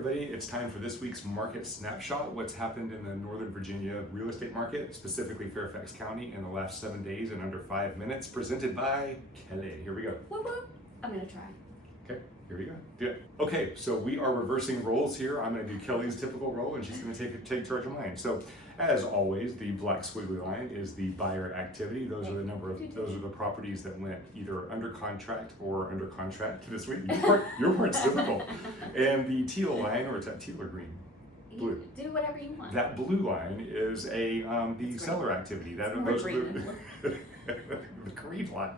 everybody, it's time for this week's Market Snapshot. What's happened in the Northern Virginia real estate market, specifically Fairfax County, in the last 7 days in under 5 minutes, presented by Kelly. Here we go. Whoop, whoop. I'm gonna try. Okay, here we go. Do it. Okay, so we are reversing roles here. I'm gonna do Kelly's typical role and she's gonna take charge of mine. So as always, the black squiggly line is the buyer activity. Those are the properties that went either under contract or under contract this week. Your part's difficult. And the teal line, or is that teal or green? Blue. You do whatever you want. That blue line is the seller activity. The green line.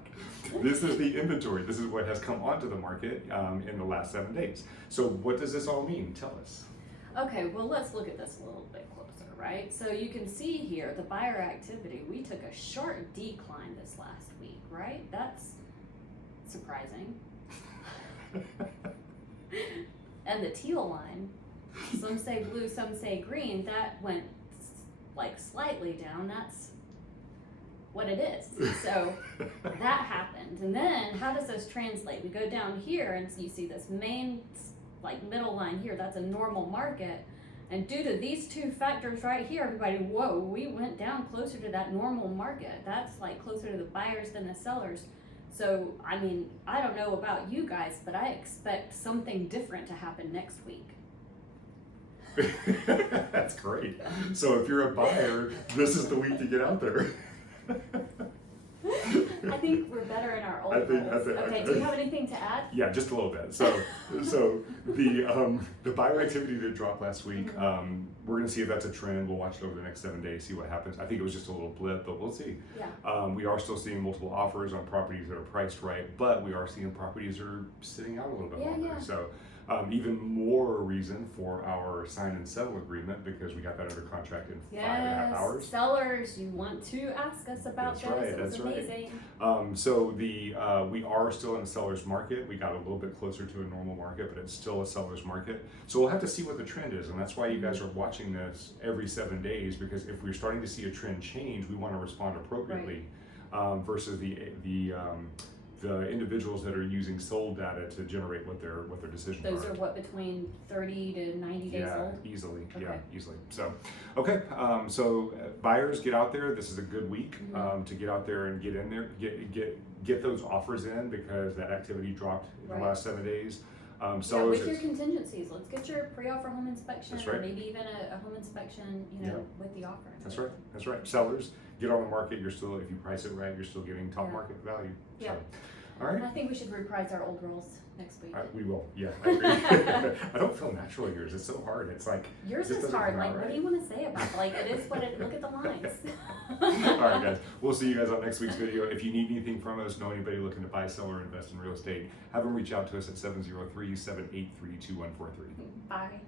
This is the inventory. This is what has come onto the market in the last 7 days. So what does this all mean? Tell us. Okay, well, let's look at this a little bit closer, right? So you can see here the buyer activity. We took a sharp decline this last week, right? That's surprising. And the teal line, some say blue, some say green, that went like slightly down. That's what it is. So that happened. And then how does this translate? We go down here and so you see this main like middle line here, that's a normal market. And due to these two factors right here, everybody, whoa, we went down closer to that normal market. That's like closer to the buyers than the sellers. So, I mean, I don't know about you guys, but I expect something different to happen next week. That's great. So if you're a buyer, this is the week to get out there. I think we're better in our old roles. Okay, do you have anything to add? Yeah, just a little bit. So the buyer activity that dropped last week, we're going to see if that's a trend. We'll watch it over the next 7 days, see what happens. I think it was just a little blip, but we'll see. Yeah. We are still seeing multiple offers on properties that are priced right, but we are seeing properties are sitting out a little bit longer. Yeah. So even more reason for our sign and settle agreement, because we got that under contract in 5.5 hours. Sellers, you want to ask us about this. Right, it was amazing. Right. So we are still in a seller's market. We got a little bit closer to a normal market, but it's still a seller's market. So we'll have to see what the trend is, and that's why you guys are watching this every 7 days, because if we're starting to see a trend change, we want to respond appropriately. Right. Versus the individuals that are using sold data to generate what their decisions are. Those are what, between 30 to 90 days old? Easily. Okay. Yeah, easily. So, okay. So buyers, get out there. This is a good week to get out there and get in there, get those offers in, because that activity dropped in the last 7 days. Sellers, with your contingencies, let's get your pre-offer home inspection, that's right. Or maybe even a home inspection, with the offer. That's right. That's right. Sellers, get on the market. You're still, if you price it right, you're still getting top market value. Yeah. So, all right. I think we should reprise our old roles next week. We will. Yeah, I agree. I don't feel natural at yours. It's so hard. It's like yours is hard. Like, what do you want to say about it? Like, it is what it. Look at the lines. All right, guys. We'll see you guys on next week's video. If you need anything from us, know anybody looking to buy, sell, or invest in real estate, have them reach out to us at 703-783-2143. Bye.